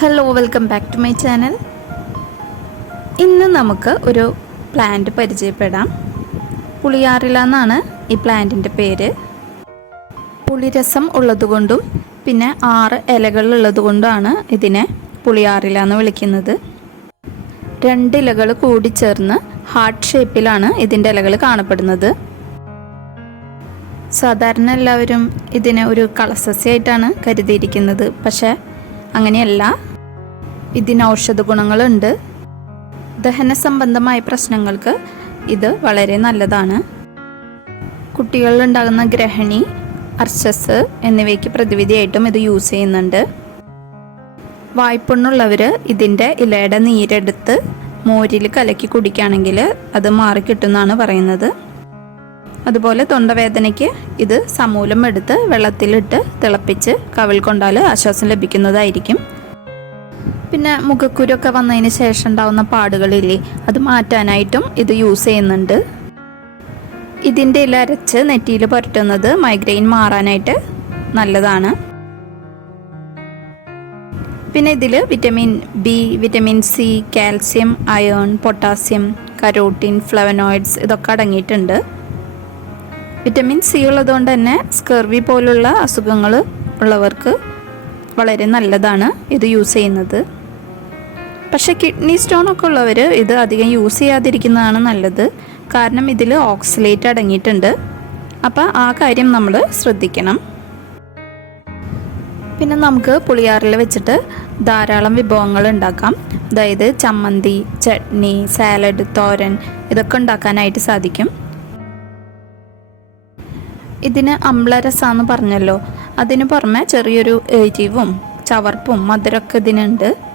Hello welcome back to my channel ഇന്ന് നമുക്ക് ഒരു പ്ലാന്റ് പരിചയപ്പെടാം. പുളിയാറില എന്നാണ് ഈ പ്ലാന്റിന്റെ പേര്. പുളിരസം ഉള്ളതുകൊണ്ടും പിന്നെ ആറ് ഇലകൾ ഉള്ളതുകൊണ്ടാണ് ഇതിനെ പുളിയാറില എന്ന് വിളിക്കുന്നത്. രണ്ട് ഇലകൾ കൂടിച്ചേർന്ന് ഹാർട്ട് ഷേപ്പിലാണ് ഇതിന്റെ ഇലകൾ കാണപ്പെടുന്നത്. സാധാരണ എല്ലാവരും ഇതിനെ ഒരു കളസസ്യമായിട്ടാണ് കരുതിയിരിക്കുന്നത്. പക്ഷേ അങ്ങനെയല്ല. ഇതിന് ഔഷധ ഗുണങ്ങളുണ്ട്. ദഹന സംബന്ധമായ പ്രശ്നങ്ങൾക്ക് ഇത് വളരെ നല്ലതാണ്. കുട്ടികളിലുണ്ടാകുന്ന ഗ്രഹണി അർച്ചസ് എന്നിവയ്ക്ക് പ്രതിവിധിയായിട്ടും ഇത് യൂസ് ചെയ്യുന്നുണ്ട്. വായ്പുണ്ണുള്ളവർ ഇതിന്റെ ഇലയുടെ നീരെടുത്ത് മോരിൽ കലക്കി കുടിക്കുകയാണെങ്കിൽ അത് മാറിക്കിട്ടുമെന്നാണ് പറയുന്നത്. അതുപോലെ തൊണ്ടവേദനയ്ക്ക് ഇത് സമൂലം എടുത്ത് വെള്ളത്തിലിട്ട് തിളപ്പിച്ച് കവിൾ കൊണ്ടാൽ ആശ്വാസം ലഭിക്കുന്നതായിരിക്കും. പിന്നെ മുഖക്കുരൊക്കെ വന്നതിന് ശേഷം ഉണ്ടാവുന്ന പാടുകളില്ലേ അത് മാറ്റാനായിട്ടും ഇത് യൂസ് ചെയ്യുന്നുണ്ട്. ഇതിന്റെ ഇല അരച്ച് നെറ്റിയിൽ പുരട്ടുന്നത് മൈഗ്രെയിൻ മാറാനായിട്ട് നല്ലതാണ്. പിന്നെ ഇതിൽ vitamin B vitamin C calcium iron potassium carotene flavonoids ഇതൊക്കെ അടങ്ങിയിട്ടുണ്ട്. വിറ്റമിൻ സി ഉള്ളതുകൊണ്ട് തന്നെ സ്കർവി പോലുള്ള അസുഖങ്ങൾ ഉള്ളവർക്ക് വളരെ നല്ലതാണ് ഇത് യൂസ് ചെയ്യുന്നത്. പക്ഷേ കിഡ്നി സ്റ്റോൺ ഒക്കെ ഉള്ളവർ ഇത് അധികം യൂസ് ചെയ്യാതിരിക്കുന്നതാണ് നല്ലത്. കാരണം ഇതിൽ ഓക്സിലേറ്റ് അടങ്ങിയിട്ടുണ്ട്. അപ്പോൾ ആ കാര്യം നമ്മൾ ശ്രദ്ധിക്കണം. പിന്നെ നമുക്ക് പുളിയാറിൽ വെച്ചിട്ട് ധാരാളം വിഭവങ്ങൾ ഉണ്ടാക്കാം. അതായത് ചമ്മന്തി ചട്നി സാലഡ് തോരൻ ഇതൊക്കെ ഉണ്ടാക്കാനായിട്ട് സാധിക്കും. ഇതിന് അമ്ലരസാന്ന് പറഞ്ഞല്ലോ. അതിന് പുറമെ ചെറിയൊരു എരിവും ചവർപ്പും മധുരമൊക്കെ ഇതിനുണ്ട്.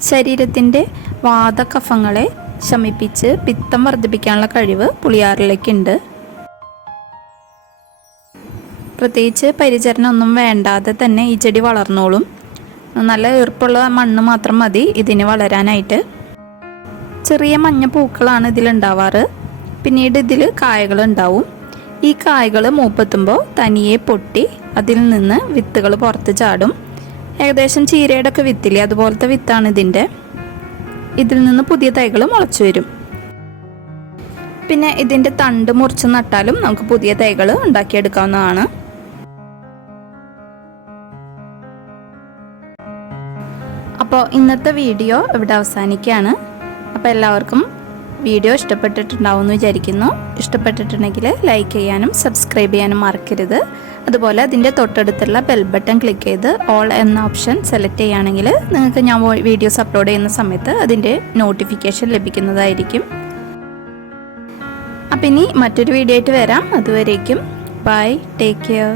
ശരീരത്തിന്റെ വാതകഫങ്ങളെ ശമിപ്പിച്ച് പിത്തം വർദ്ധിപ്പിക്കാനുള്ള കഴിവ് പുളിയാറിലേക്കുണ്ട്. പ്രത്യേകിച്ച് പരിചരണം ഒന്നും വേണ്ടാതെ തന്നെ ഈ ചെടി വളർന്നോളും. നല്ല ഈർപ്പുള്ള മണ്ണ് മാത്രം മതി ഇതിന് വളരാനായിട്ട്. ചെറിയ മഞ്ഞ പൂക്കളാണ് ഇതിലുണ്ടാവാറ്. പിന്നീട് ഇതിൽ കായകൾ ഉണ്ടാവും ഈ കായകൾ മൂപ്പെത്തുമ്പോൾ തനിയെ പൊട്ടി അതിൽ നിന്ന് വിത്തുകൾ പുറത്ത് ചാടും. ഏകദേശം ചീരയുടെ ഒക്കെ വിത്തില്ലേ? അതുപോലത്തെ വിത്താണ് ഇതിന്റെ. ഇതിൽ നിന്ന് പുതിയ തൈകൾ മുളച്ചു വരും. പിന്നെ ഇതിന്റെ തണ്ട് മുറിച്ച് നട്ടാലും നമുക്ക് പുതിയ തൈകൾ ഉണ്ടാക്കിയെടുക്കാവുന്നതാണ്. അപ്പോൾ ഇന്നത്തെ വീഡിയോ ഇവിടെ അവസാനിക്കുകയാണ്. അപ്പോൾ എല്ലാവർക്കും വീഡിയോ ഇഷ്ടപ്പെട്ടിട്ടുണ്ടാവും എന്ന് വിചാരിക്കുന്നു. ഇഷ്ടപ്പെട്ടിട്ടുണ്ടെങ്കിൽ ലൈക്ക് ചെയ്യാനും സബ്സ്ക്രൈബ് ചെയ്യാനും മറക്കരുത്. അതുപോലെ അതിന്റെ തൊട്ടടുത്തുള്ള ബെൽ ബട്ടൺ ക്ലിക്ക് ചെയ്ത് ഓൾ എന്ന ഓപ്ഷൻ സെലക്ട് ചെയ്യുകയാണെങ്കിൽ നിങ്ങൾക്ക് ഞാൻ വീഡിയോസ് അപ്ലോഡ് ചെയ്യുന്ന സമയത്ത് അതിന്റെ നോട്ടിഫിക്കേഷൻ ലഭിക്കുന്നതായിരിക്കും. അപ്പം ഇനി മറ്റൊരു വീഡിയോ ആയിട്ട് വരാം. അതുവരേക്കും. Bye take care